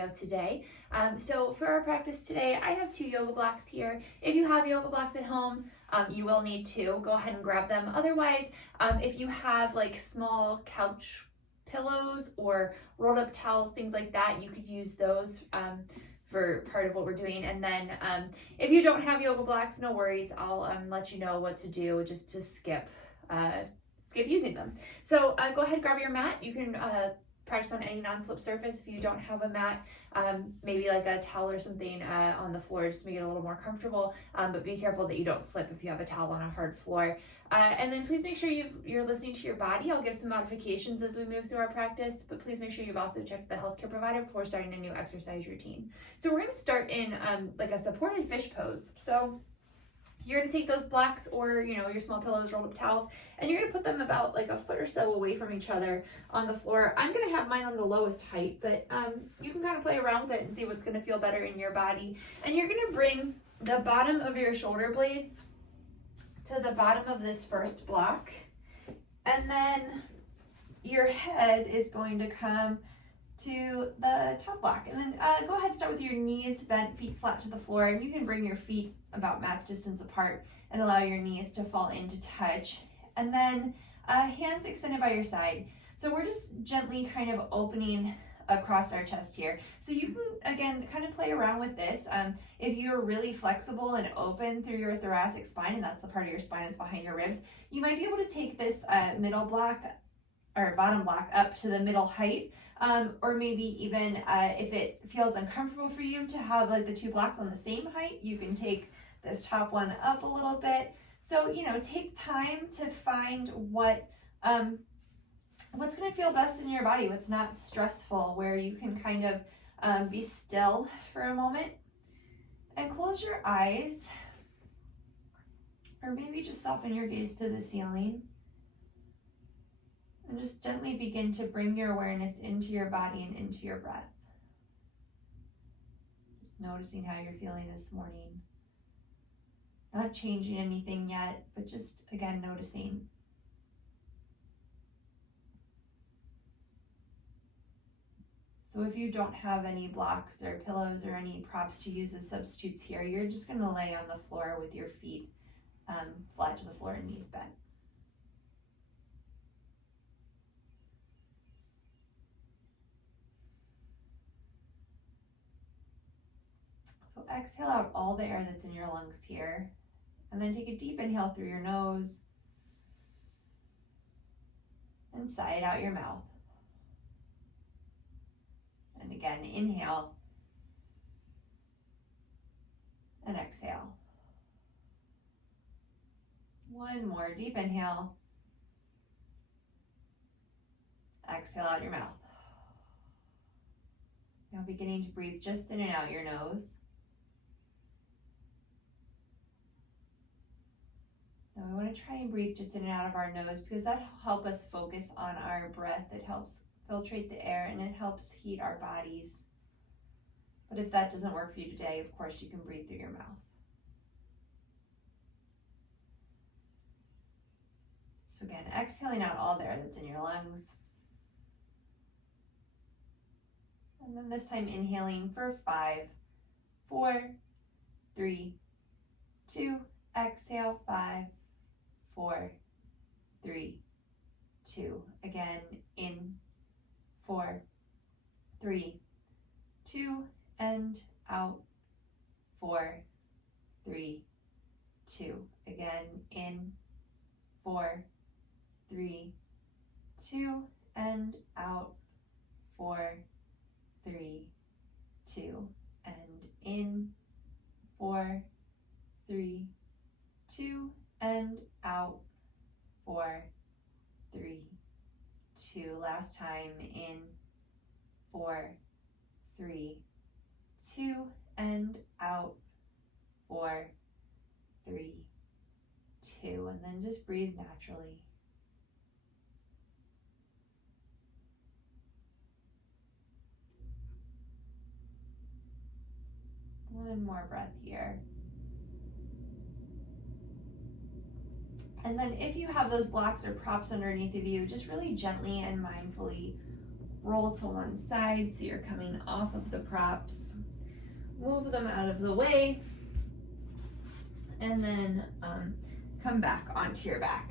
video today. So for our practice today, I have 2 yoga blocks here. If you have yoga blocks at home, you will need 2. Go ahead and grab them. Otherwise, if you have like small couch pillows or rolled up towels, things like that, you could use those for part of what we're doing. And then if you don't have yoga blocks, no worries. I'll let you know what to do just to skip using them. So go ahead, grab your mat. You can practice on any non-slip surface. If you don't have a mat, maybe like a towel or something on the floor just to make it a little more comfortable, but be careful that you don't slip if you have a towel on a hard floor. And then please make sure you're listening to your body. I'll give some modifications as we move through our practice, but please make sure you've also checked the healthcare provider before starting a new exercise routine. So we're going to start in like a supported fish pose. So you're going to take those blocks or, your small pillows, rolled up towels, and you're going to put them about like a foot or so away from each other on the floor. I'm going to have mine on the lowest height, but you can kind of play around with it and see what's going to feel better in your body. And you're going to bring the bottom of your shoulder blades to the bottom of this first block. And then your head is going to come to the top block. And then go ahead and start with your knees bent, feet flat to the floor. And you can bring your feet about mat's distance apart and allow your knees to fall into touch. And then hands extended by your side. So we're just gently kind of opening across our chest here. So you can, again, kind of play around with this. If you're really flexible and open through your thoracic spine, and that's the part of your spine that's behind your ribs, you might be able to take this middle block or bottom block up to the middle height. Or maybe even if it feels uncomfortable for you to have like the 2 blocks on the same height, you can take this top one up a little bit. So, take time to find what's going to feel best in your body, what's not stressful, where you can kind of be still for a moment and close your eyes, or maybe just soften your gaze to the ceiling. And just gently begin to bring your awareness into your body and into your breath. Just noticing how you're feeling this morning. Not changing anything yet, but just, again, noticing. So if you don't have any blocks or pillows or any props to use as substitutes here, you're just going to lay on the floor with your feet flat to the floor and knees bent. So exhale out all the air that's in your lungs here, and then take a deep inhale through your nose and sigh it out your mouth. And again, inhale and exhale. One more deep inhale. Exhale out your mouth. Now beginning to breathe just in and out your nose. Now we want to try and breathe just in and out of our nose because that'll help us focus on our breath. It helps filtrate the air and it helps heat our bodies. But if that doesn't work for you today, of course, you can breathe through your mouth. So again, exhaling out all the air that's in your lungs. And then this time inhaling for 5, 4, 3, 2, exhale, 5, 4, 3, 2. Again, in 4, 3, 2, and out 4, 3, 2. Again, in 4, 3, 2, and out 4, 3, 2, and in 4, 3, 2, and out 4, 3, 2. Last time, in 4, 3, 2, and out 4, 3, 2, and then just breathe naturally. One more breath here. And then if you have those blocks or props underneath of you, just really gently and mindfully roll to one side so you're coming off of the props. Move them out of the way, and then come back onto your back.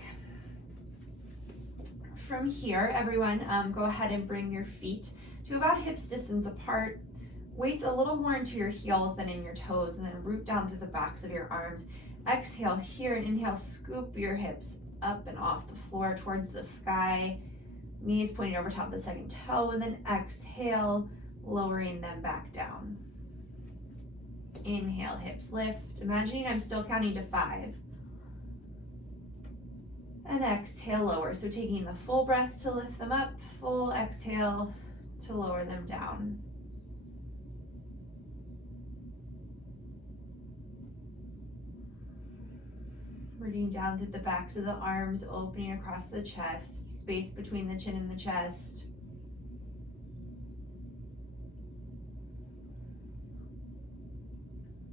From here, everyone, go ahead and bring your feet to about hips distance apart. Weights a little more into your heels than in your toes, and then root down through the backs of your arms. Exhale here, inhale, scoop your hips up and off the floor towards the sky. Knees pointing over top of the second toe, and then exhale, lowering them back down. Inhale, hips lift. Imagining I'm still counting to 5. And exhale, lower. So taking the full breath to lift them up, full exhale to lower them down. Rooting down through the backs of the arms, opening across the chest, space between the chin and the chest.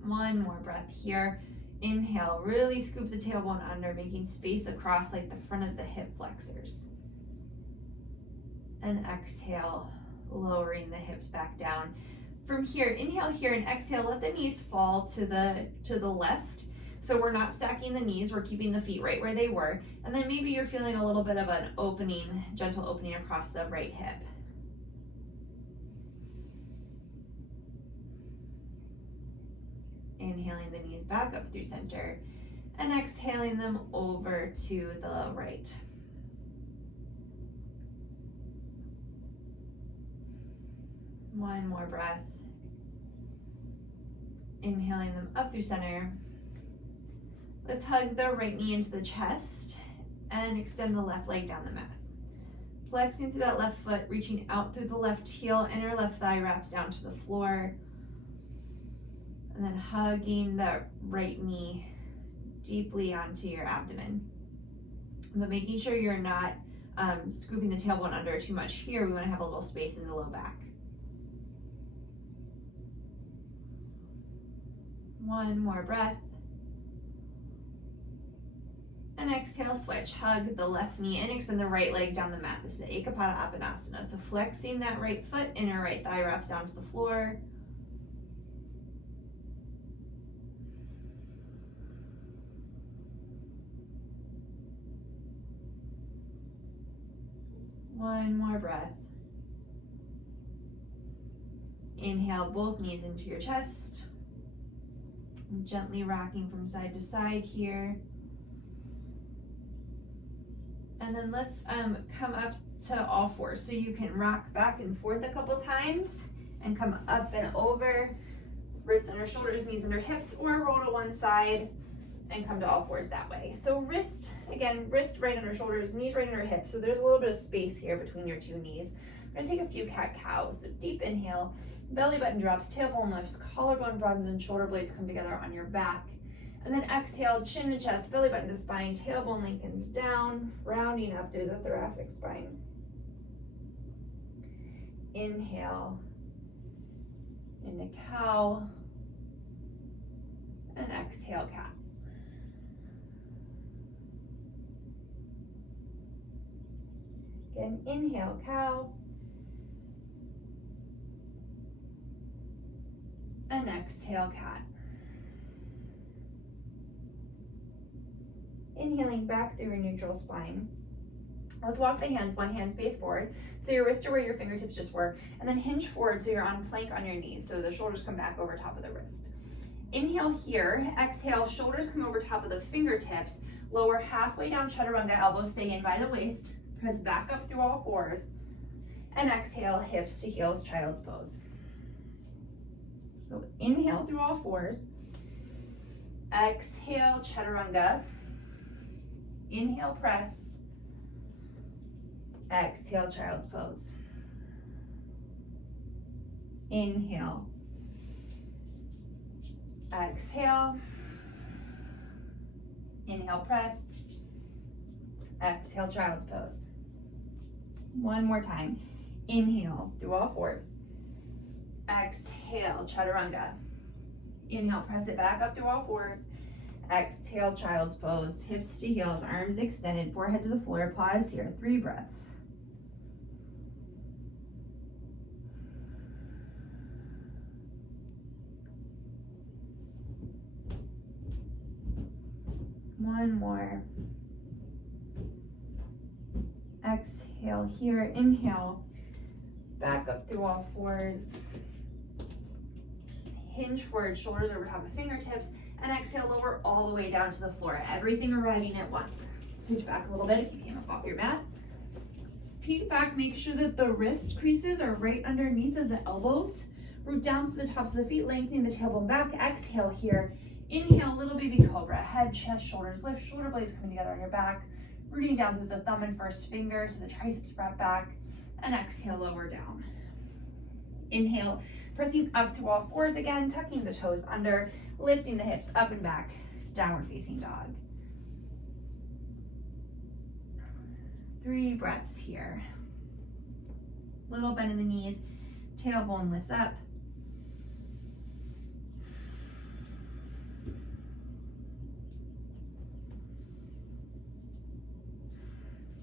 One more breath here. Inhale, really scoop the tailbone under, making space across like the front of the hip flexors. And exhale, lowering the hips back down. From here, inhale here and exhale, let the knees fall to the left. So we're not stacking the knees, we're keeping the feet right where they were. And then maybe you're feeling a little bit of an opening, gentle opening across the right hip. Inhaling the knees back up through center and exhaling them over to the right. One more breath. Inhaling them up through center. Let's hug the right knee into the chest and extend the left leg down the mat. Flexing through that left foot, reaching out through the left heel, inner left thigh wraps down to the floor. And then hugging the right knee deeply onto your abdomen. But making sure you're not scooping the tailbone under too much here. We want to have a little space in the low back. One more breath. And exhale, switch. Hug the left knee in, extend the right leg down the mat. This is the Ekapada Appanasana. So flexing that right foot, inner right thigh wraps down to the floor. One more breath. Inhale, both knees into your chest. Gently rocking from side to side here. And then let's come up to all fours. So you can rock back and forth a couple times and come up and over. Wrists under shoulders, knees under hips, or roll to one side and come to all fours that way. So wrist right under shoulders, knees right under hips. So there's a little bit of space here between your two knees. We're gonna take a few cat-cows. So deep inhale, belly button drops, tailbone lifts, collarbone broadens, and shoulder blades come together on your back. And then exhale, chin to chest, belly button to spine, tailbone lengthens down, rounding up through the thoracic spine. Inhale into cow, and exhale, cat. Again, inhale, cow, and exhale, cat. Inhaling back through your neutral spine. Let's walk the hands, one hand space forward. So your wrists are where your fingertips just were. And then hinge forward so you're on plank on your knees. So the shoulders come back over top of the wrist. Inhale here. Exhale, shoulders come over top of the fingertips. Lower halfway down chaturanga, elbows stay in by the waist. Press back up through all fours. And exhale, hips to heels, child's pose. So inhale through all fours. Exhale, chaturanga. Inhale, press. Exhale, child's pose. Inhale. Exhale. Inhale, press. Exhale, child's pose. One more time. Inhale through all fours. Exhale, chaturanga. Inhale, press it back up through all fours. Exhale, child's pose. Hips to heels, arms extended, forehead to the floor. Pause here, 3 breaths. One more. Exhale here, inhale. Back up through all fours. Hinge forward, shoulders over top of fingertips, and exhale, lower all the way down to the floor. Everything arriving at once. Scooch back a little bit if you came up off your mat. Peek back, make sure that the wrist creases are right underneath of the elbows. Root down to the tops of the feet, lengthening the tailbone back. Exhale here. Inhale, little baby cobra. Head, chest, shoulders lift, shoulder blades coming together on your back. Rooting down through the thumb and first finger so the triceps brought back. And exhale, lower down. Inhale, pressing up through all fours again, tucking the toes under, lifting the hips up and back, downward facing dog. 3 breaths here. Little bend in the knees, tailbone lifts up.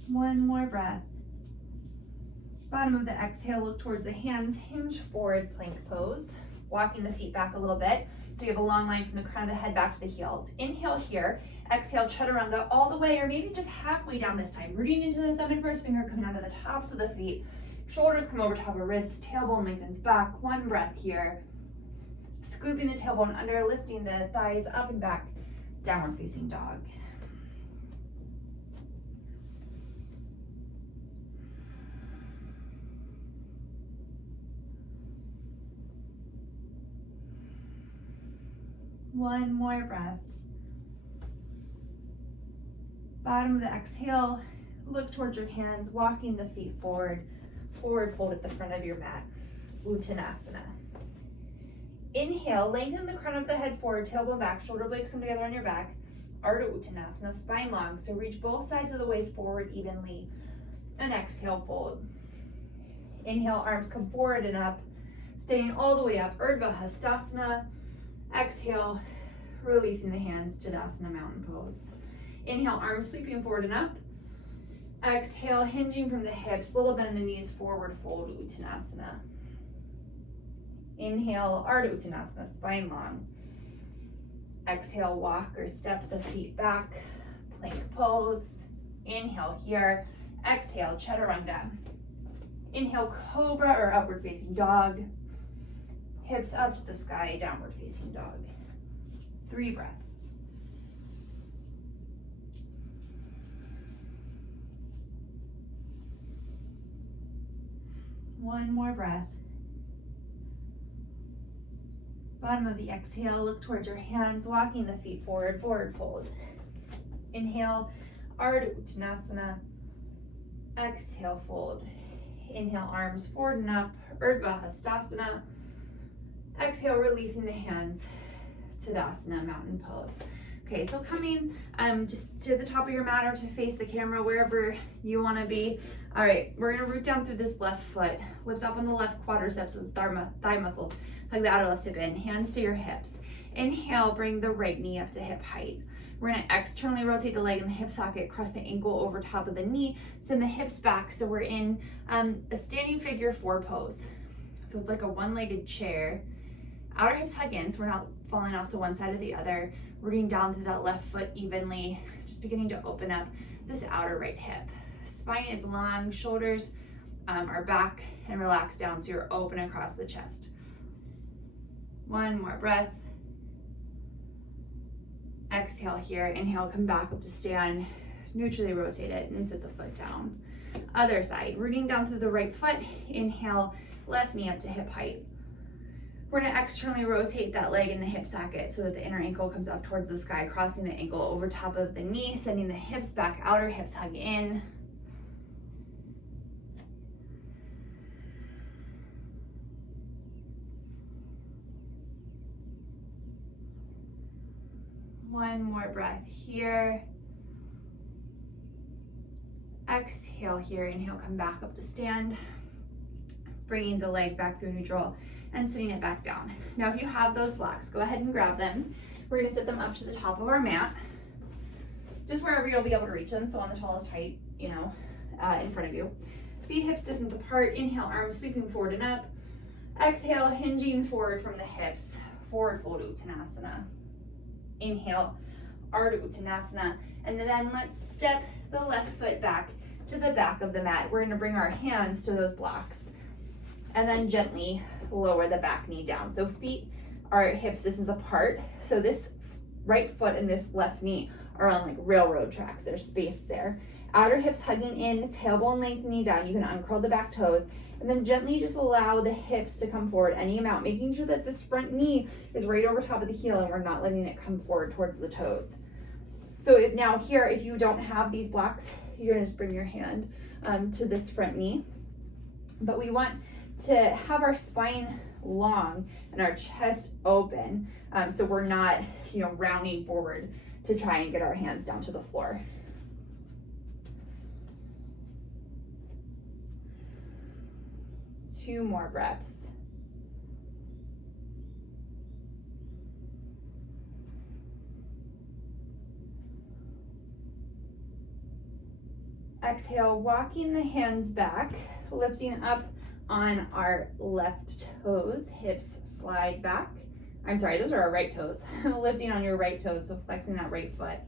One more breath. Bottom of the exhale, look towards the hands, hinge forward, plank pose. Walking the feet back a little bit, so you have a long line from the crown of the head back to the heels. Inhale here, exhale, chaturanga all the way, or maybe just halfway down this time. Rooting into the thumb and first finger, coming onto the tops of the feet. Shoulders come over top of wrists, tailbone lengthens back. One breath here. Scooping the tailbone under, lifting the thighs up and back, downward facing dog. One more breath. Bottom of the exhale, look towards your hands, walking the feet forward, forward fold at the front of your mat, Uttanasana. Inhale, lengthen the crown of the head forward, tailbone back, shoulder blades come together on your back, Ardha Uttanasana, spine long, so reach both sides of the waist forward evenly, and exhale, fold. Inhale, arms come forward and up, staying all the way up, Urdhva Hastasana. Exhale, releasing the hands, Tadasana, mountain pose. Inhale, arms sweeping forward and up. Exhale, hinging from the hips, little bend in the knees, forward fold, Uttanasana. Inhale, Ardha Uttanasana, spine long. Exhale, walk or step the feet back, plank pose. Inhale here, exhale, chaturanga. Inhale, cobra or upward facing dog. Hips up to the sky, downward facing dog. 3 breaths. One more breath. Bottom of the exhale, look towards your hands, walking the feet forward, forward fold. Inhale, Ardha Uttanasana. Exhale, fold. Inhale, arms forward and up, Urdhva Hastasana. Exhale, releasing the hands, Tadasana, mountain pose. Okay, so coming just to the top of your mat or to face the camera, wherever you want to be. All right, we're gonna root down through this left foot, lift up on the left quadriceps, those thigh muscles, hug the outer left hip in, hands to your hips. Inhale, bring the right knee up to hip height. We're gonna externally rotate the leg in the hip socket, cross the ankle over top of the knee, send the hips back, so we're in a standing figure 4 pose. So it's like a one-legged chair. Outer hips hug in, so we're not falling off to one side or the other. Rooting down through that left foot evenly, just beginning to open up this outer right hip. Spine is long, shoulders are back and relaxed down, so you're open across the chest. One more breath. Exhale here, inhale, come back up to stand, neutrally rotate it and sit the foot down. Other side, rooting down through the right foot, inhale, left knee up to hip height. We're gonna externally rotate that leg in the hip socket so that the inner ankle comes up towards the sky, crossing the ankle over top of the knee, sending the hips back, outer hips hug in. One more breath here. Exhale here, inhale, come back up to stand. Bringing the leg back through neutral and sitting it back down. Now, if you have those blocks, go ahead and grab them. We're gonna sit them up to the top of our mat, just wherever you'll be able to reach them. So on the tallest height, in front of you. Feet hips distance apart. Inhale, arms sweeping forward and up. Exhale, hinging forward from the hips. Forward fold Uttanasana. Inhale, Ardha Uttanasana. And then let's step the left foot back to the back of the mat. We're gonna bring our hands to those blocks and then gently lower the back knee down. So feet are hips distance apart. So this right foot and this left knee are on like railroad tracks. There's space there. Outer hips hugging in, tailbone lengthening down. You can uncurl the back toes and then gently just allow the hips to come forward any amount, making sure that this front knee is right over top of the heel and we're not letting it come forward towards the toes. So now here, if you don't have these blocks, you're gonna just bring your hand to this front knee. But we want to have our spine long and our chest open, so we're not, rounding forward to try and get our hands down to the floor. Two more breaths. Exhale, walking the hands back, lifting up on our left toes, hips slide back. I'm sorry, those are our right toes. Lifting on your right toes, so flexing that right foot.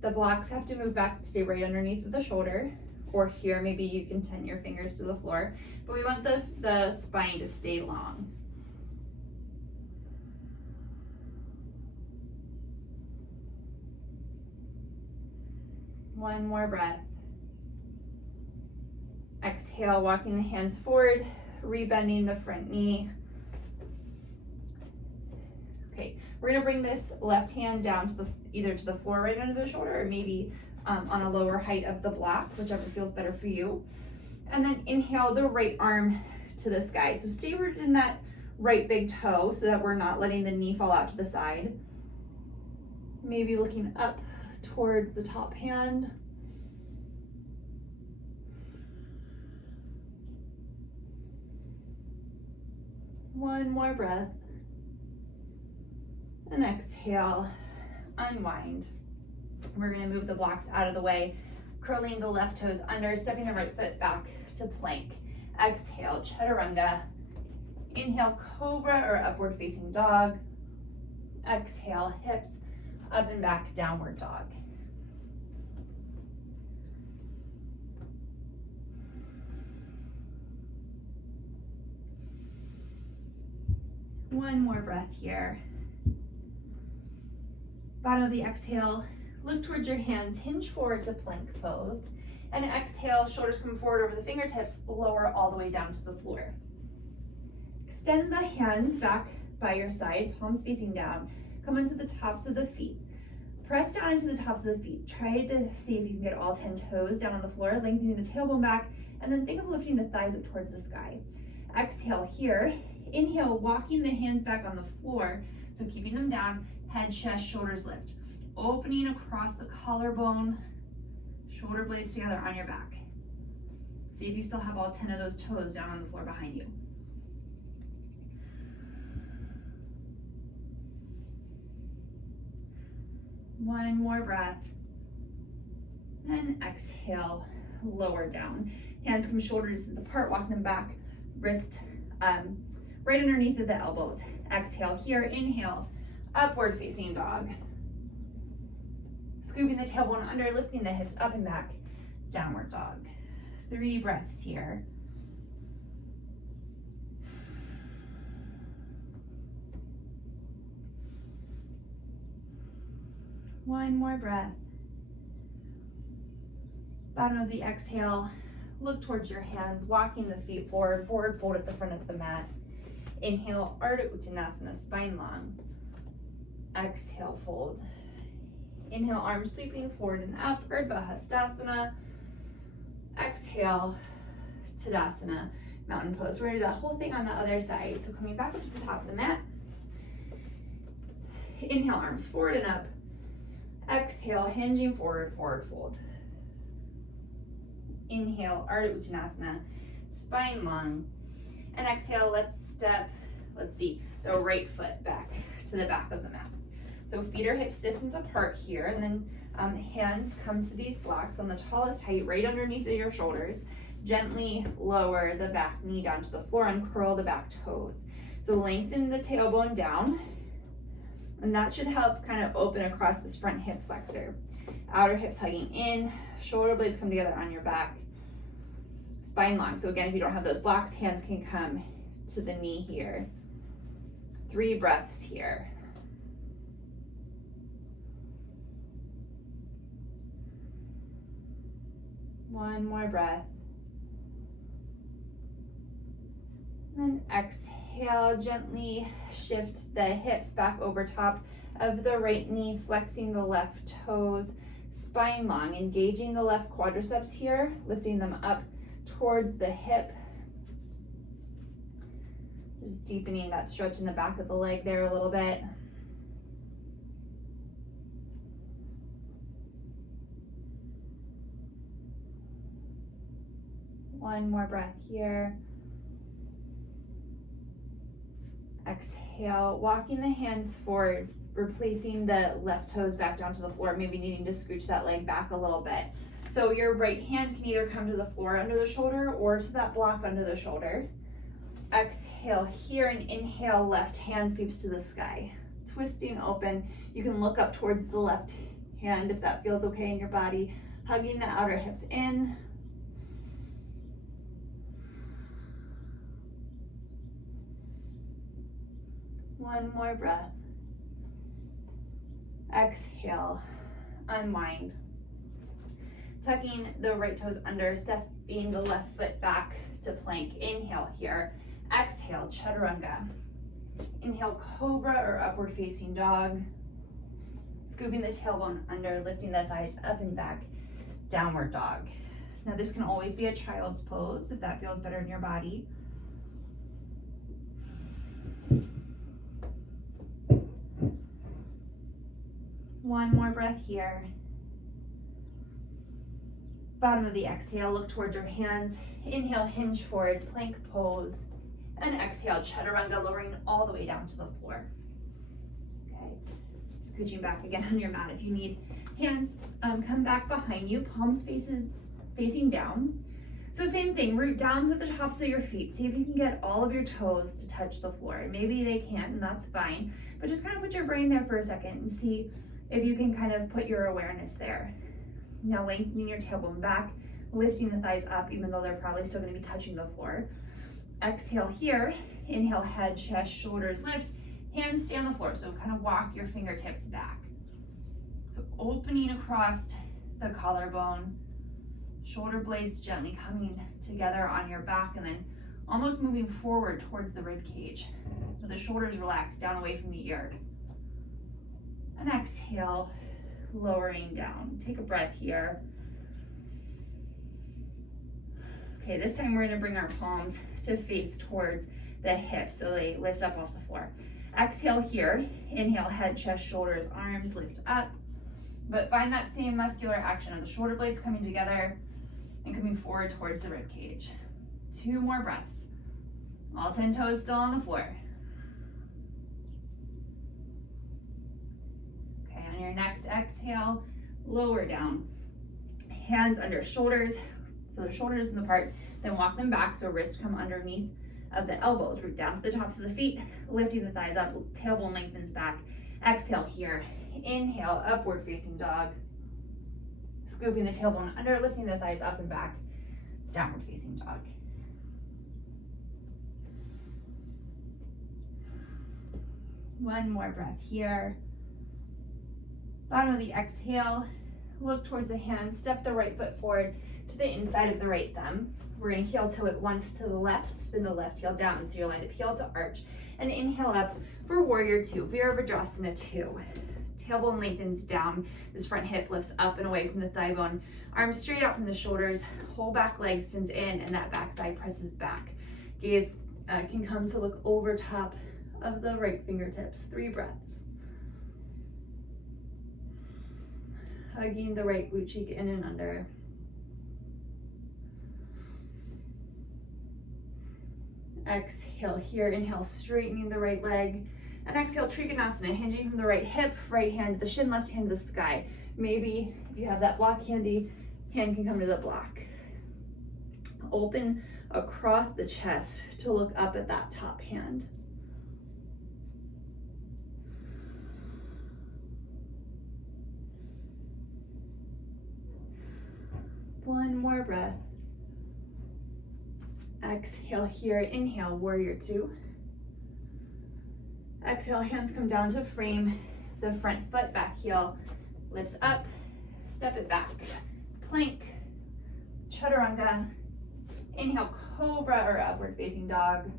The blocks have to move back to stay right underneath the shoulder, or here, maybe you can tend your fingers to the floor, but we want the spine to stay long. One more breath. Exhale, walking the hands forward, rebending the front knee. Okay, we're gonna bring this left hand down to either to the floor right under the shoulder or maybe on a lower height of the block, whichever feels better for you. And then inhale the right arm to the sky. So stay rooted in that right big toe so that we're not letting the knee fall out to the side. Maybe looking up towards the top hand. One more breath. And exhale, unwind. We're gonna move the blocks out of the way, curling the left toes under, stepping the right foot back to plank. Exhale, chaturanga. Inhale, cobra or upward facing dog. Exhale, hips up and back, downward dog. One more breath here. Bottom of the exhale, look towards your hands, hinge forward to plank pose. And exhale, shoulders come forward over the fingertips, lower all the way down to the floor. Extend the hands back by your side, palms facing down. Come into the tops of the feet. Press down into the tops of the feet. Try to see if you can get all 10 toes down on the floor, lengthening the tailbone back, and then think of lifting the thighs up towards the sky. Exhale here. Inhale, walking the hands back on the floor, so keeping them down, head, chest, shoulders lift. Opening across the collarbone, shoulder blades together on your back. See if you still have all 10 of those toes down on the floor behind you. One more breath. And exhale, lower down. Hands come shoulder distance apart, walk them back, wrist right underneath of the elbows. Exhale here, inhale, upward facing dog. Scooping the tailbone under, lifting the hips up and back, downward dog. 3 breaths here. One more breath. Bottom of the exhale, look towards your hands, walking the feet forward, forward fold at the front of the mat. Inhale, Ardha Uttanasana, spine long. Exhale, fold. Inhale, arms sweeping forward and up, Urdhva Hastasana. Exhale, Tadasana, mountain pose. We're gonna do that whole thing on the other side. So coming back up to the top of the mat. Inhale, arms forward and up. Exhale, hinging forward, forward fold. Inhale, Ardha Uttanasana, spine long. And exhale, let's step, the right foot back to the back of the mat. So feet are hips distance apart here, and then hands come to these blocks on the tallest height, right underneath of your shoulders. Gently lower the back knee down to the floor and curl the back toes. So lengthen the tailbone down, And that should help kind of open across this front hip flexor. Outer hips hugging in, shoulder blades come together on your back. Spine long. So again, if you don't have those blocks, hands can come to the knee here. 3 breaths here. One more breath. And then exhale, gently shift the hips back over top of the right knee, flexing the left toes, spine long, engaging the left quadriceps here, lifting them up towards the hip. Just deepening that stretch in the back of the leg there a little bit. One more breath here. Exhale, walking the hands forward, replacing the left toes back down to the floor, maybe needing to scooch that leg back a little bit. So your right hand can either come to the floor under the shoulder or to that block under the shoulder. Exhale here and inhale, left hand sweeps to the sky. Twisting open, you can look up towards the left hand if that feels okay in your body. Hugging the outer hips in. One more breath. Exhale, unwind. Tucking the right toes under, stepping the left foot back to plank. Inhale here. Exhale, chaturanga. Inhale, cobra or upward facing dog. Scooping the tailbone under, lifting the thighs up and back. Downward dog. Now this can always be a child's pose if that feels better in your body. One more breath here. Bottom of the exhale, look towards your hands. Inhale, hinge forward, plank pose. And exhale, chaturanga, lowering all the way down to the floor. Okay, scooching back again on your mat if you need. Hands come back behind you, palms facing down. So same thing, root down to the tops of your feet. See if you can get all of your toes to touch the floor. Maybe they can't, and that's fine. But just kind of put your brain there for a second and see if you can kind of put your awareness there. Now lengthening your tailbone back, lifting the thighs up, even though they're probably still gonna be touching the floor. Exhale here, inhale, head, chest, shoulders lift, hands stay on the floor. So kind of walk your fingertips back. So opening across the collarbone, shoulder blades gently coming together on your back and then almost moving forward towards the rib cage. So the shoulders relax down away from the ears. And exhale, lowering down. Take a breath here. Okay, this time we're gonna bring our palms to face towards the hips so they lift up off the floor. Exhale here, inhale, head, chest, shoulders, arms lift up, but find that same muscular action of the shoulder blades coming together and coming forward towards the rib cage. 2 more breaths. All 10 toes still on the floor. Okay, on your next exhale, lower down. Hands under shoulders, so the shoulders in the part, then walk them back so wrists come underneath of the elbows. Root down to the tops of the feet, lifting the thighs up, tailbone lengthens back. Exhale here, inhale, upward facing dog. Scooping the tailbone under, lifting the thighs up and back, downward facing dog. One more breath here. Bottom of the exhale, look towards the hands, step the right foot forward to the inside of the right thumb. We're gonna heel toe it once to the left, spin the left heel down, so you'll land up heel to arch, and inhale up for warrior 2, Virabhadrasana 2. Tailbone lengthens down, this front hip lifts up and away from the thigh bone, arms straight out from the shoulders, whole back leg spins in, and that back thigh presses back. Gaze can come to look over top of the right fingertips. 3 breaths. Hugging the right glute cheek in and under. Exhale here, inhale, straightening the right leg. And exhale, Trikonasana, hinging from the right hip, right hand to the shin, left hand to the sky. Maybe if you have that block handy, hand can come to the block. Open across the chest to look up at that top hand. One more breath. Exhale here, inhale, warrior two. Exhale, hands come down to frame the front foot, back heel lifts up, step it back. Plank, chaturanga. Inhale, cobra or upward facing dog.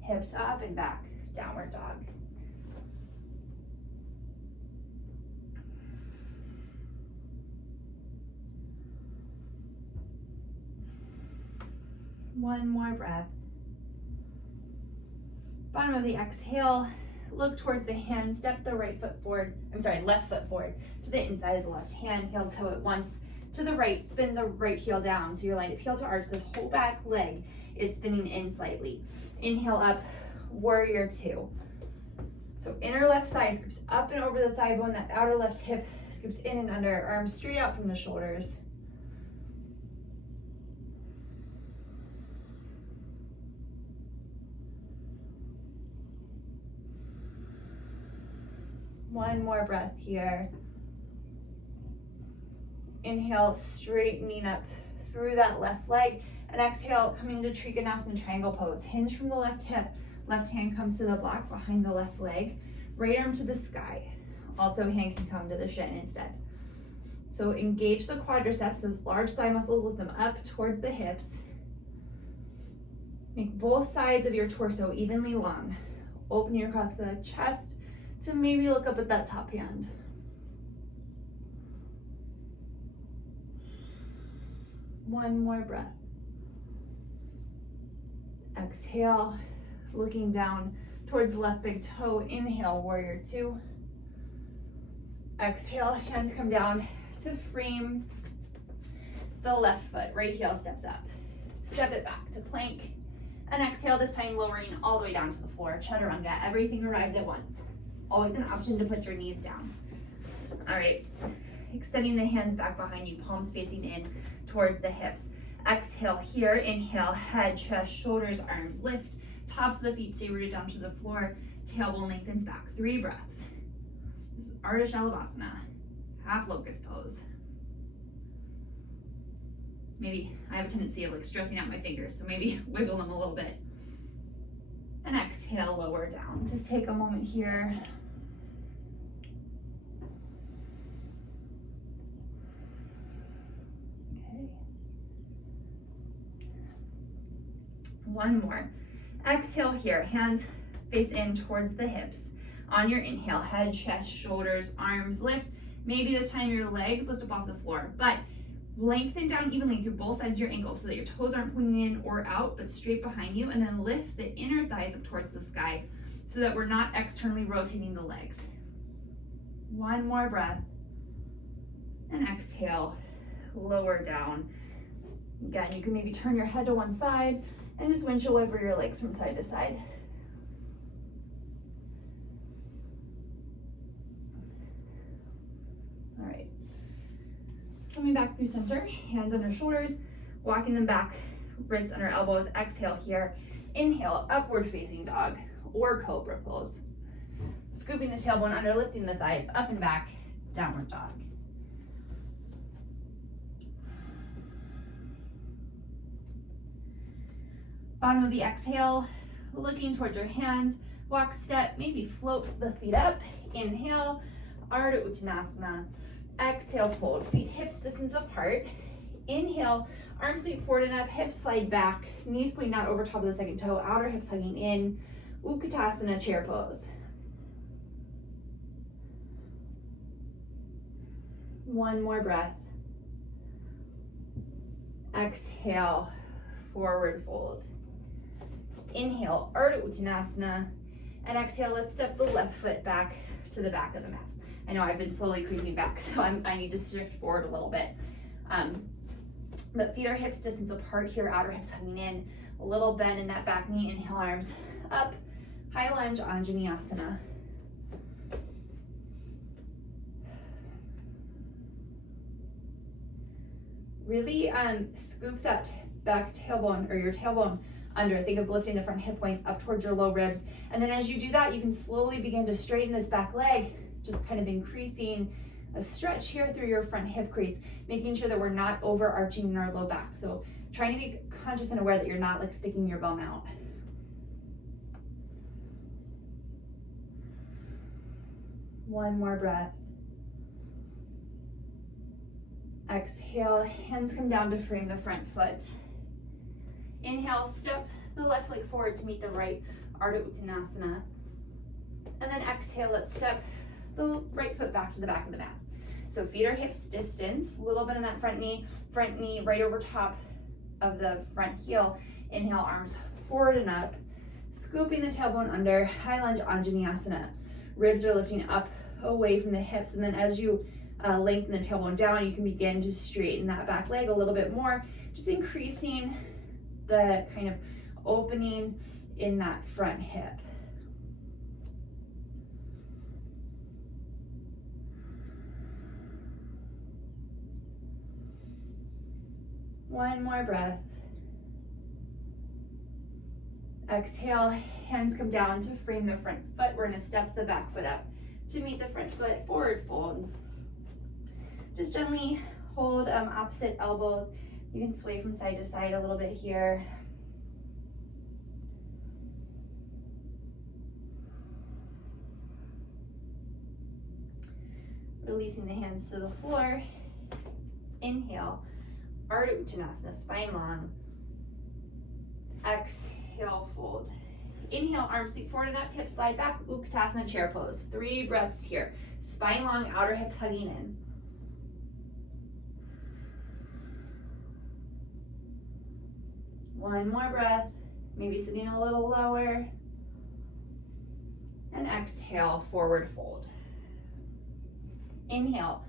Hips up and back, downward dog. One more breath. Bottom of the exhale, look towards the hand, step the left foot forward to the inside of the left hand, heel toe at once to the right, spin the right heel down. So you're lined up heel to arch, this whole back leg is spinning in slightly. Inhale up, warrior two. So inner left thigh scoops up and over the thigh bone, that outer left hip scoops in and under, arms straight out from the shoulders. One more breath here. Inhale, straightening up through that left leg, and exhale, coming into Trikonasana triangle pose. Hinge from the left hip, left hand comes to the block behind the left leg, right arm to the sky. Also, hand can come to the shin instead. So engage the quadriceps, those large thigh muscles, lift them up towards the hips. Make both sides of your torso evenly long. Opening across the chest to maybe look up at that top hand. One more breath. Exhale, looking down towards the left big toe. Inhale, warrior two. Exhale, hands come down to frame the left foot. Right heel steps up. Step it back to plank. And exhale, this time lowering all the way down to the floor. Chaturanga, everything arrives at once. Always an option to put your knees down. All right, extending the hands back behind you, palms facing in towards the hips. Exhale here, inhale, head, chest, shoulders, arms lift. Tops of the feet stay rooted down to the floor. Tailbone lengthens back, 3 breaths. This is Ardha Shalabhasana, half locust pose. Maybe, I have a tendency of like stressing out my fingers, so maybe wiggle them a little bit. And exhale, lower down. Just take a moment here. Okay. One more. Exhale here, hands face in towards the hips. On your inhale, head, chest, shoulders, arms lift. Maybe this time your legs lift up off the floor, but lengthen down evenly through both sides of your ankles so that your toes aren't pointing in or out, but straight behind you, and then lift the inner thighs up towards the sky so that we're not externally rotating the legs. One more breath. And exhale, lower down. Again, you can maybe turn your head to one side and just windshield wiper your legs from side to side. All right. Coming back through center, hands under shoulders, walking them back, wrists under elbows. Exhale here. Inhale, upward facing dog or cobra pose. Scooping the tailbone under, lifting the thighs up and back, downward dog. Bottom of the exhale, looking towards your hands, walk, step, maybe float the feet up. Inhale, Ardha Uttanasana. Exhale, fold, feet hips distance apart. Inhale, arms sweep forward and up, hips slide back, knees pointing out over top of the second toe, outer hips hugging in. Utkatasana, chair pose. One more breath. Exhale, forward fold. Inhale, Ardha Uttanasana. And exhale, let's step the left foot back to the back of the mat. I know I've been slowly creeping back, so I need to shift forward a little bit. But feet are hips distance apart here, outer hips hugging in. A little bend in that back knee. Inhale, arms up. High lunge, Anjaneyasana. Really scoop that back tailbone or your tailbone under. Think of lifting the front hip points up towards your low ribs. And then as you do that, you can slowly begin to straighten this back leg, just kind of increasing a stretch here through your front hip crease, making sure that we're not overarching in our low back. So trying to be conscious and aware that you're not like sticking your bum out. One more breath. Exhale, hands come down to frame the front foot. Inhale, step the left leg forward to meet the right, Ardha Uttanasana. And then exhale, let's step the right foot back to the back of the mat. So feet are hips distance, a little bit in that front knee right over top of the front heel. Inhale, arms forward and up, scooping the tailbone under, high lunge Anjaneyasana. Ribs are lifting up away from the hips, and then as you lengthen the tailbone down, you can begin to straighten that back leg a little bit more, just increasing the kind of opening in that front hip. One more breath. Exhale, hands come down to frame the front foot. We're gonna step the back foot up to meet the front foot, forward fold. Just gently hold opposite elbows. You can sway from side to side a little bit here. Releasing the hands to the floor. Inhale, Ardha Uttanasana, spine long. Exhale, fold. Inhale, arms sweep forward and up, hips slide back, Uttanasana, chair pose. 3 breaths here. Spine long, outer hips hugging in. One more breath, maybe sitting a little lower. And exhale, forward fold. Inhale,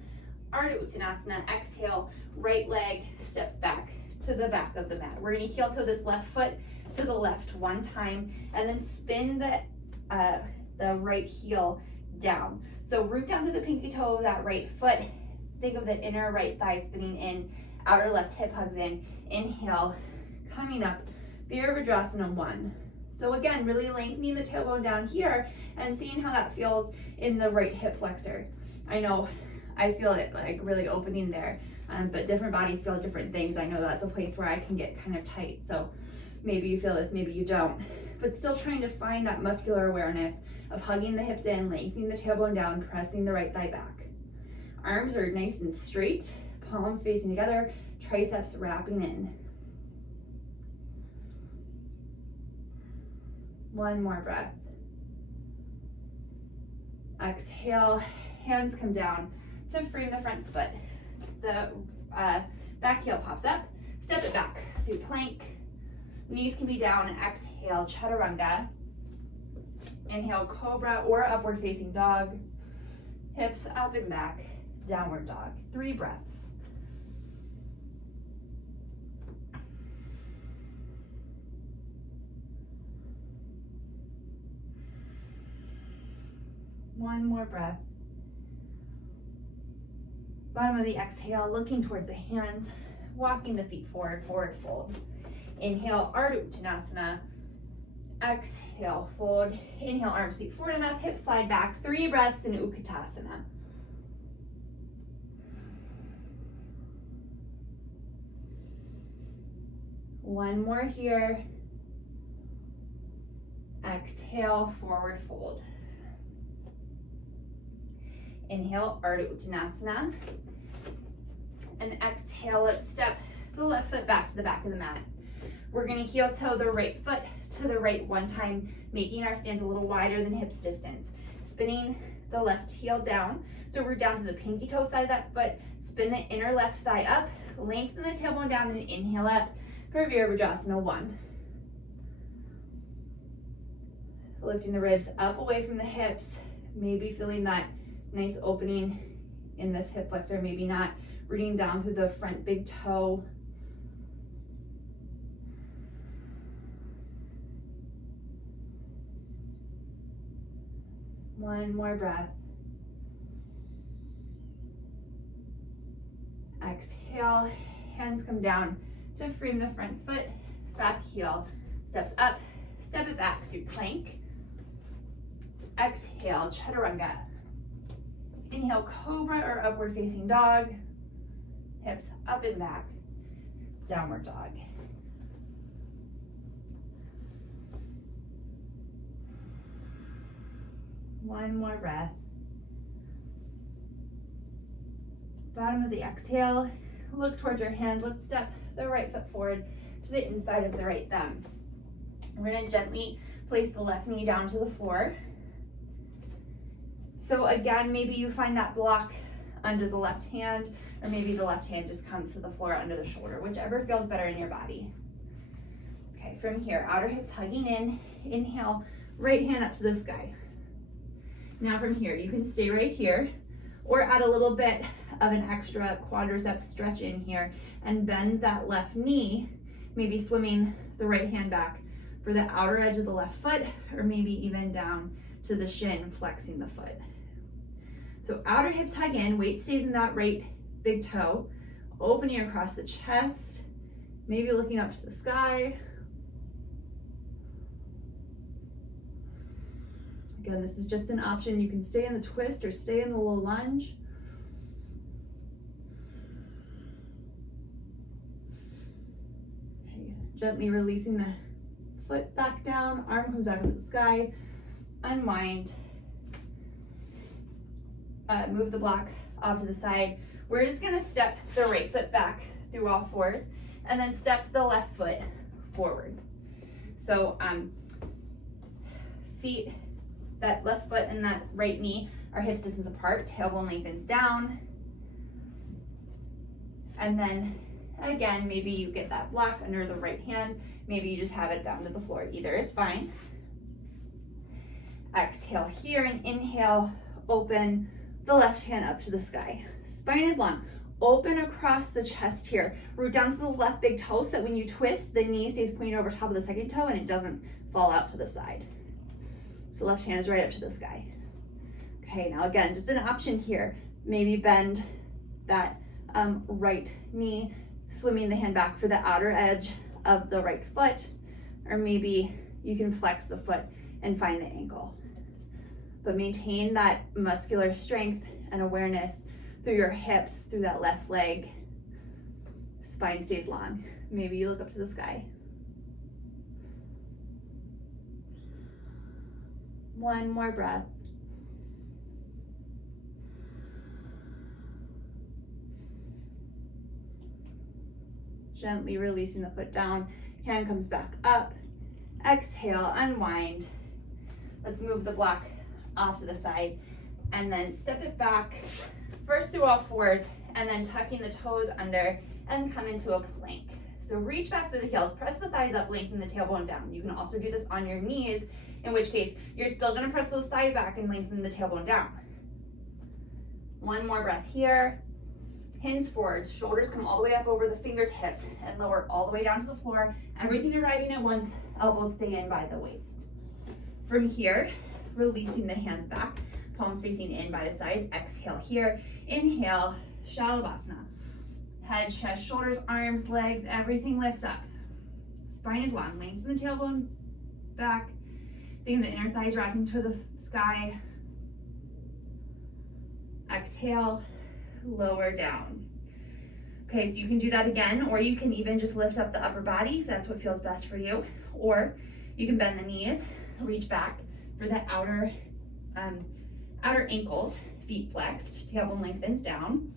Ardha Uttanasana. Exhale, right leg steps back to the back of the mat. We're gonna heel toe this left foot to the left one time, and then spin the right heel down. So root down to the pinky toe of that right foot. Think of the inner right thigh spinning in, outer left hip hugs in. Inhale, coming up, Virabhadrasana 1. So again, really lengthening the tailbone down here and seeing how that feels in the right hip flexor. I know I feel it like really opening there, but different bodies feel different things. I know that's a place where I can get kind of tight. So maybe you feel this, maybe you don't, but still trying to find that muscular awareness of hugging the hips in, lengthening the tailbone down, pressing the right thigh back. Arms are nice and straight, palms facing together, triceps wrapping in. One more breath. Exhale, hands come down to frame the front foot. The back heel pops up, step it back through plank. Knees can be down, and exhale, chaturanga. Inhale, cobra or upward facing dog. Hips up and back, downward dog. 3 breaths. One more breath. Bottom of the exhale, looking towards the hands, walking the feet forward, forward fold. Inhale, Ardha Uttanasana. Exhale, fold. Inhale, arms sweep forward and up, hips slide back. 3 breaths in Utkatasana. One more here. Exhale, forward fold. Inhale, Ardha Uttanasana. And exhale, let's step the left foot back to the back of the mat. We're gonna heel toe the right foot to the right one time, making our stance a little wider than hips distance. Spinning the left heel down. So we're down to the pinky toe side of that foot. Spin the inner left thigh up, lengthen the tailbone down, and inhale up for Virabhadrasana 1. Lifting the ribs up away from the hips, maybe feeling that nice opening in this hip flexor, maybe not rooting down through the front big toe. One more breath. Exhale, hands come down to frame the front foot, back heel steps up, step it back through plank. Exhale, chaturanga. Inhale, cobra or upward facing dog. Hips up and back, downward dog. One more breath. Bottom of the exhale, look towards your hand. Let's step the right foot forward to the inside of the right thumb. We're gonna gently place the left knee down to the floor. So again, maybe you find that block under the left hand, or maybe the left hand just comes to the floor under the shoulder, whichever feels better in your body. Okay, from here, outer hips hugging in. Inhale, right hand up to the sky. Now from here, you can stay right here or add a little bit of an extra quadricep stretch in here and bend that left knee, maybe swimming the right hand back for the outer edge of the left foot, or maybe even down to the shin, flexing the foot. So outer hips hug in, weight stays in that right big toe, opening across the chest, maybe looking up to the sky. Again, this is just an option. You can stay in the twist or stay in the low lunge. Okay, gently releasing the foot back down, arm comes back into the sky, unwind. Move the block off to the side. We're just gonna step the right foot back through all fours and then step the left foot forward. So feet, that left foot and that right knee are hips distance apart, tailbone lengthens down. And then again, maybe you get that block under the right hand, maybe you just have it down to the floor, either is fine. Exhale here and inhale, open the left hand up to the sky. Spine is long, open across the chest here. Root down to the left big toe so that when you twist, the knee stays pointed over top of the second toe and it doesn't fall out to the side. So left hand is right up to the sky. Okay, now again, just an option here. Maybe bend that right knee, swimming the hand back for the outer edge of the right foot, or maybe you can flex the foot and find the ankle. But maintain that muscular strength and awareness through your hips, through that left leg. Spine stays long. Maybe you look up to the sky. One more breath. Gently releasing the foot down, hand comes back up. Exhale, unwind. Let's move the block off to the side and then step it back, first through all fours and then tucking the toes under and come into a plank. So reach back through the heels, press the thighs up, lengthen the tailbone down. You can also do this on your knees, in which case you're still gonna press those thighs back and lengthen the tailbone down. One more breath here. Hands forward, shoulders come all the way up over the fingertips and lower all the way down to the floor. Everything arriving at once, elbows stay in by the waist. From here, releasing the hands back, palms facing in by the sides. Exhale here, inhale, Shalabhasana. Head, chest, shoulders, arms, legs, everything lifts up. Spine is long, lengthen the tailbone back. Think of the inner thighs wrapping to the sky. Exhale, lower down. Okay, so you can do that again, or you can even just lift up the upper body if that's what feels best for you. Or you can bend the knees, reach back for the outer ankles, feet flexed, tailbone lengthens down.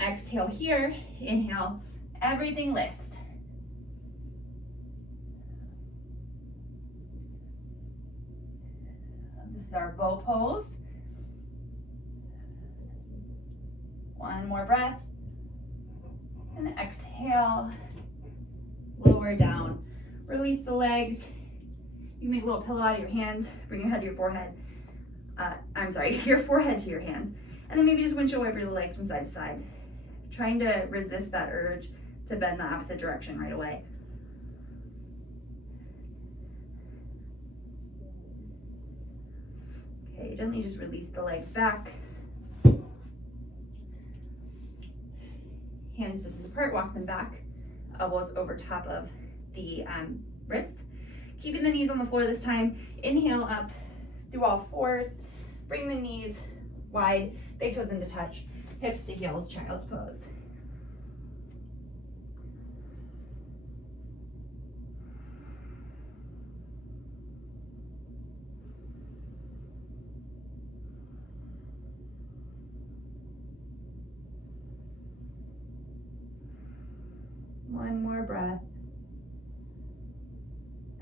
Exhale here, inhale, everything lifts. This is our bow pose. One more breath. And exhale, lower down. Release the legs. You can make a little pillow out of your hands. Bring your head to your forehead. Your forehead to your hands. And then maybe just windshield wiper the legs from side to side. Trying to resist that urge to bend the opposite direction right away. Okay, gently just release the legs back. Hands distance apart, walk them back. Elbows over top of the wrists. Keeping the knees on the floor this time. Inhale up through all fours. Bring the knees wide, big toes into touch, hips to heels, child's pose. One more breath.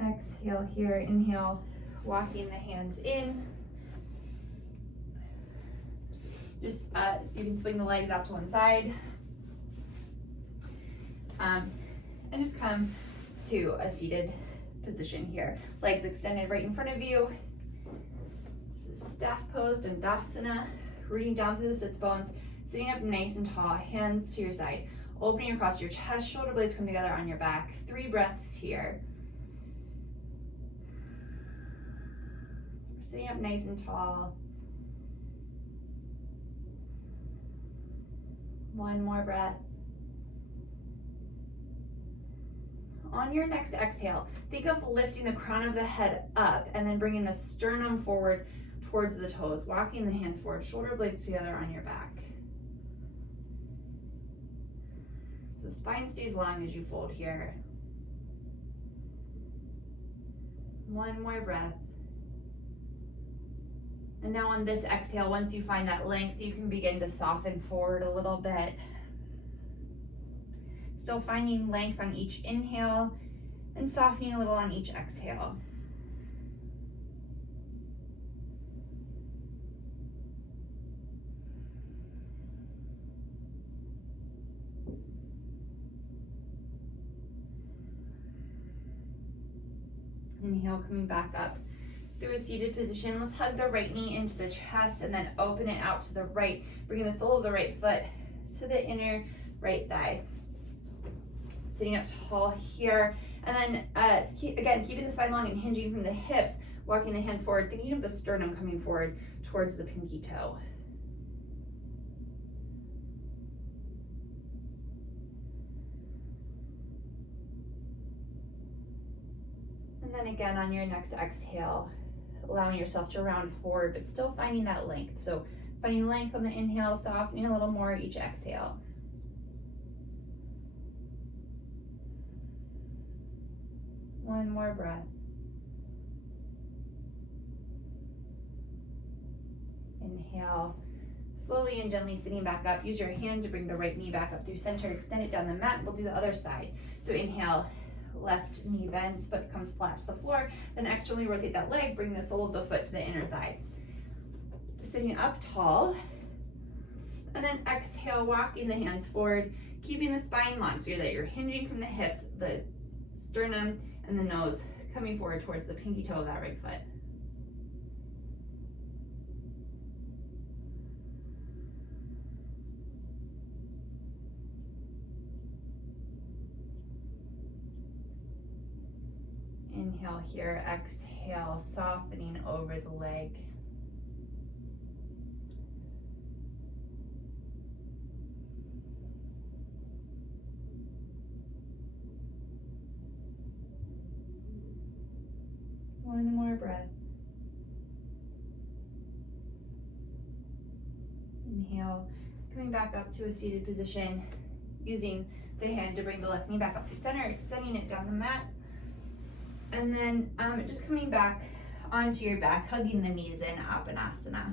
Exhale here, inhale, walking the hands in. Just so you can swing the legs out to one side. And just come to a seated position here. Legs extended right in front of you. This is staff pose, Dandasana. Rooting down through the sits bones, sitting up nice and tall, hands to your side. Opening across your chest, shoulder blades come together on your back. 3 breaths here. Sitting up nice and tall. One more breath. On your next exhale, think of lifting the crown of the head up and then bringing the sternum forward towards the toes, walking the hands forward, shoulder blades together on your back. So spine stays long as you fold here. One more breath. And now on this exhale, once you find that length, you can begin to soften forward a little bit. Still finding length on each inhale and softening a little on each exhale. Inhale, coming back up through a seated position. Let's hug the right knee into the chest and then open it out to the right, bringing the sole of the right foot to the inner right thigh. Sitting up tall here, and then again, keeping the spine long and hinging from the hips, walking the hands forward, thinking of the sternum coming forward towards the pinky toe. And then again on your next exhale, allowing yourself to round forward, but still finding that length. So finding length on the inhale, softening a little more each exhale. One more breath. Inhale, slowly and gently sitting back up. Use your hand to bring the right knee back up through center, extend it down the mat. We'll do the other side. So inhale, left knee bends, foot comes flat to the floor. Then externally rotate that leg, bring the sole of the foot to the inner thigh. Sitting up tall. And then exhale, walking the hands forward, keeping the spine long so that you're hinging from the hips, the sternum, and the nose coming forward towards the pinky toe of that right foot. Inhale here, exhale, softening over the leg. One more breath. Inhale, coming back up to a seated position, using the hand to bring the left knee back up through center, extending it down the mat. And then just coming back onto your back, hugging the knees in Apanasana.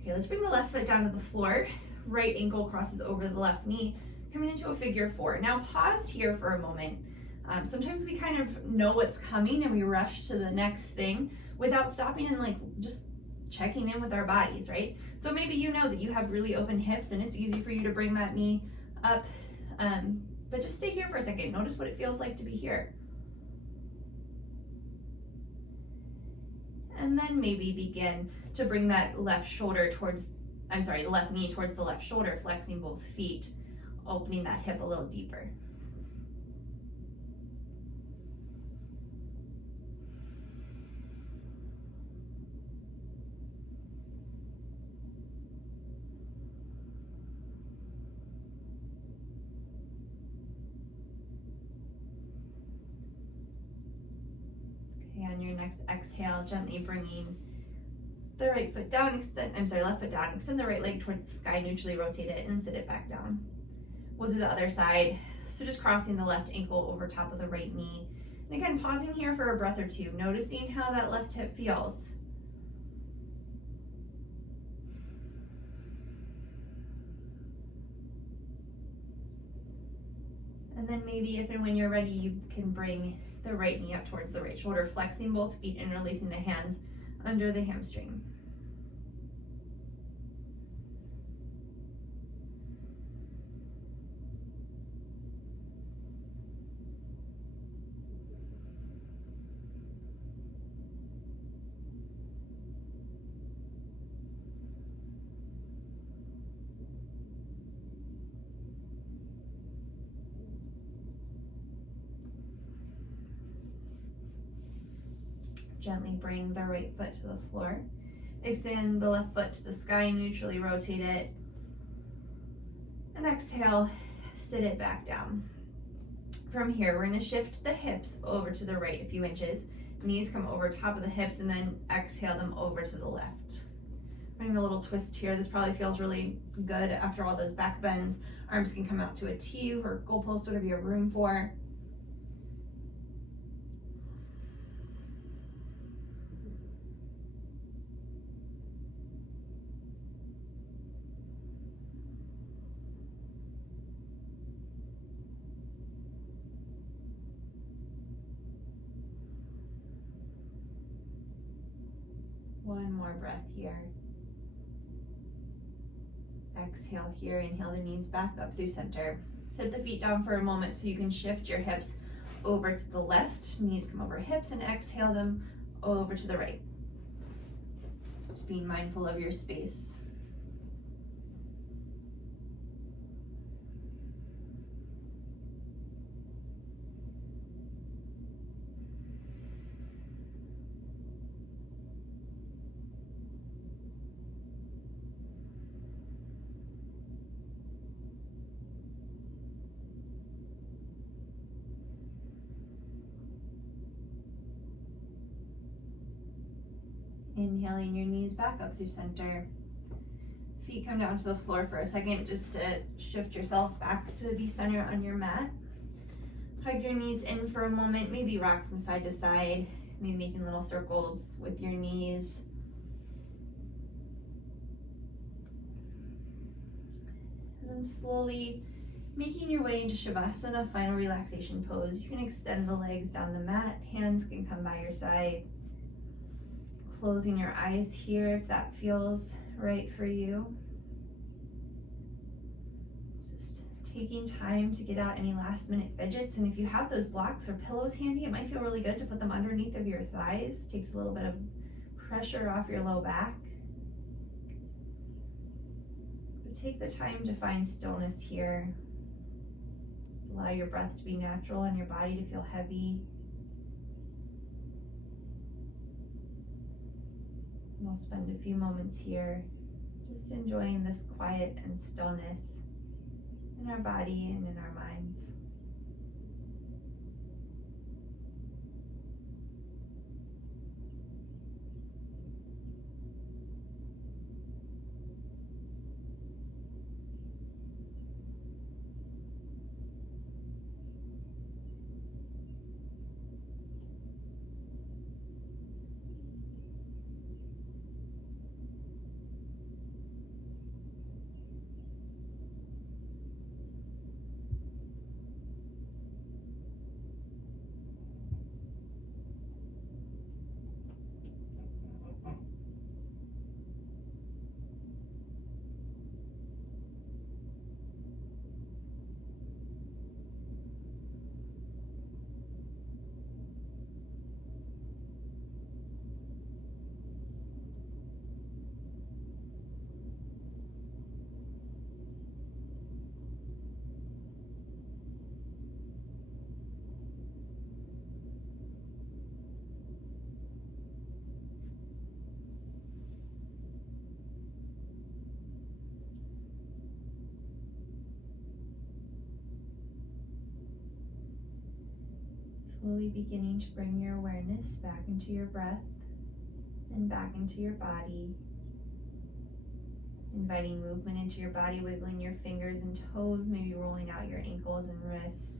Okay, let's bring the left foot down to the floor. Right ankle crosses over the left knee, coming into a figure 4. Now pause here for a moment. Sometimes we kind of know what's coming and we rush to the next thing without stopping and just checking in with our bodies, right? So maybe you know that you have really open hips and it's easy for you to bring that knee up. But just stay here for a second. Notice what it feels like to be here. And then maybe begin to bring that left knee towards the left shoulder, flexing both feet, opening that hip a little deeper. On your next exhale, gently bringing the right foot down, left foot down, extend the right leg towards the sky, neutrally rotate it and sit it back down. We'll do the other side. So just crossing the left ankle over top of the right knee. And again, pausing here for a breath or two, noticing how that left hip feels. And then maybe if and when you're ready, you can bring the right knee up towards the right shoulder, flexing both feet and releasing the hands under the hamstring. Gently bring the right foot to the floor. Extend the left foot to the sky, neutrally rotate it. And exhale, sit it back down. From here, we're gonna shift the hips over to the right a few inches. Knees come over top of the hips and then exhale them over to the left. Bring a little twist here. This probably feels really good after all those back bends. Arms can come out to a T or goalpost, whatever you have room for. One more breath here. Exhale here, inhale the knees back up through center. Sit the feet down for a moment so you can shift your hips over to the left. Knees come over hips and exhale them over to the right. Just being mindful of your space. Inhaling your knees back up through center. Feet come down to the floor for a second just to shift yourself back to the center on your mat. Hug your knees in for a moment, maybe rock from side to side, maybe making little circles with your knees. And then slowly making your way into Shavasana, final relaxation pose. You can extend the legs down the mat, hands can come by your side. Closing your eyes here if that feels right for you. Just taking time to get out any last minute fidgets, and if you have those blocks or pillows handy, it might feel really good to put them underneath of your thighs. Takes a little bit of pressure off your low back. But take the time to find stillness here. Just allow your breath to be natural and your body to feel heavy. We'll spend a few moments here just enjoying this quiet and stillness in our body and in our minds. Slowly beginning to bring your awareness back into your breath and back into your body. Inviting movement into your body, wiggling your fingers and toes, maybe rolling out your ankles and wrists.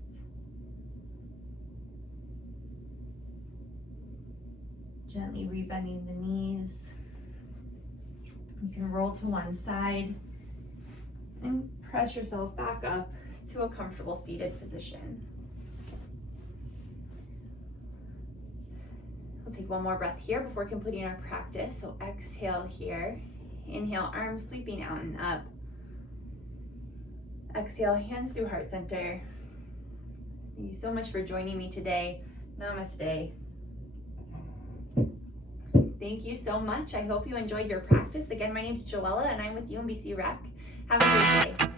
Gently rebending the knees. You can roll to one side and press yourself back up to a comfortable seated position. We'll take one more breath here before completing our practice. So exhale here. Inhale, arms sweeping out and up. Exhale, hands through heart center. Thank you so much for joining me today. Namaste. Thank you so much. I hope you enjoyed your practice. Again, my name is Joella and I'm with UMBC Rec. Have a great day.